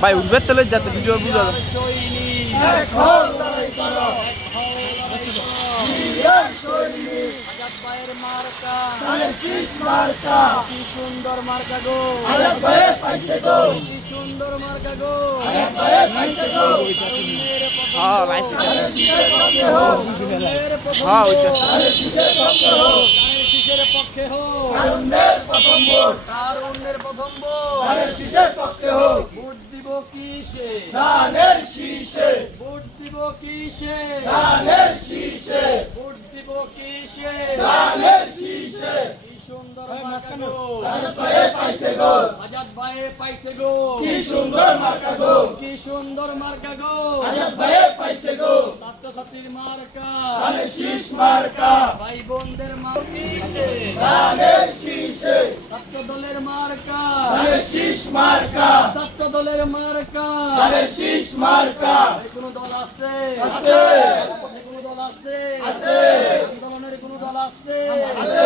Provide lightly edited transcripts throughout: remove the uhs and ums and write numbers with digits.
ভাই উঠবে তাহলে যাতে ভিডিও বুঝা যায়। কি সুন্দর মার্কা গো, কি সুন্দর মার্কা গো। শিশের পক্ষে হোক, তারুণ্যের প্রথম ভোট দিব কিসে, ধানের শীষে, ভোট দিব কিসে, ধানের শীষে, ভোট দিব কিসে, ধানের শীষে। কি সুন্দর মার্কা গো, আজাদ ভাইয়ে পাইছে গো, আজাদ ভাইয়ে পাইছে গো, কি সুন্দর মার্কা গো, কি সুন্দর মার্কা গো। আজাদ ভাইয়ে পাইছে গো, ছাত্রছাত্রীর মার্কা, ধানের শীষ মার্কা, ভাই বোনদের মার্কা কিসে, ধানের শীষে, ছাত্র দলের মার্কা, ধানের শীষ মার্কা, ছাত্র দলের মার্কা। ধানের শীষ মার্কা। কোন দল আছে, আছে, পথে কোন দল আছে, আছে, আন্দোলনের কোন দল আছে, আছে,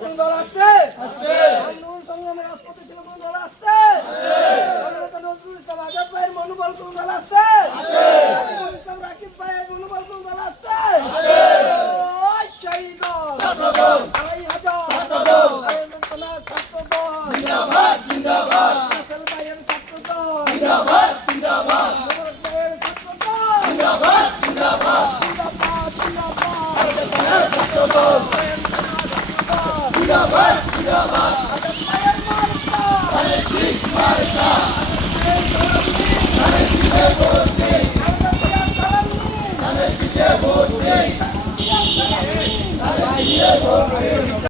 কোন দল আছে? আছে, আন্দোলন সংগ্রামের রাজপথে ছিল কোন দল আছে? নজরুল ইসলাম আজাদ ভাইয়ের মনোবল কোন দল আছে? নজরুল ইসলাম রাকিব ভাইয়ের মনোবল কোন দল আছে? ওই শহীদ দল, ছাত্র দল, আড়াই হাজার, ছাত্র দল, ছাত্র দল, জিন্দাবাদ, জিন্দাবাদ, রাসেল ভাইয়ের ছাত্র দল, জিন্দাবাদ, জিন্দাবাদ, মোবারক ভাইয়ের ছাত্র দল, জিন্দাবাদ, জিন্দাবাদ, জিন্দাবাদ, জিন্দাবাদ, ছাত্র দল, ছাত্র দল, জিন্দাবাদ, জিন্দাবাদ, আজাদ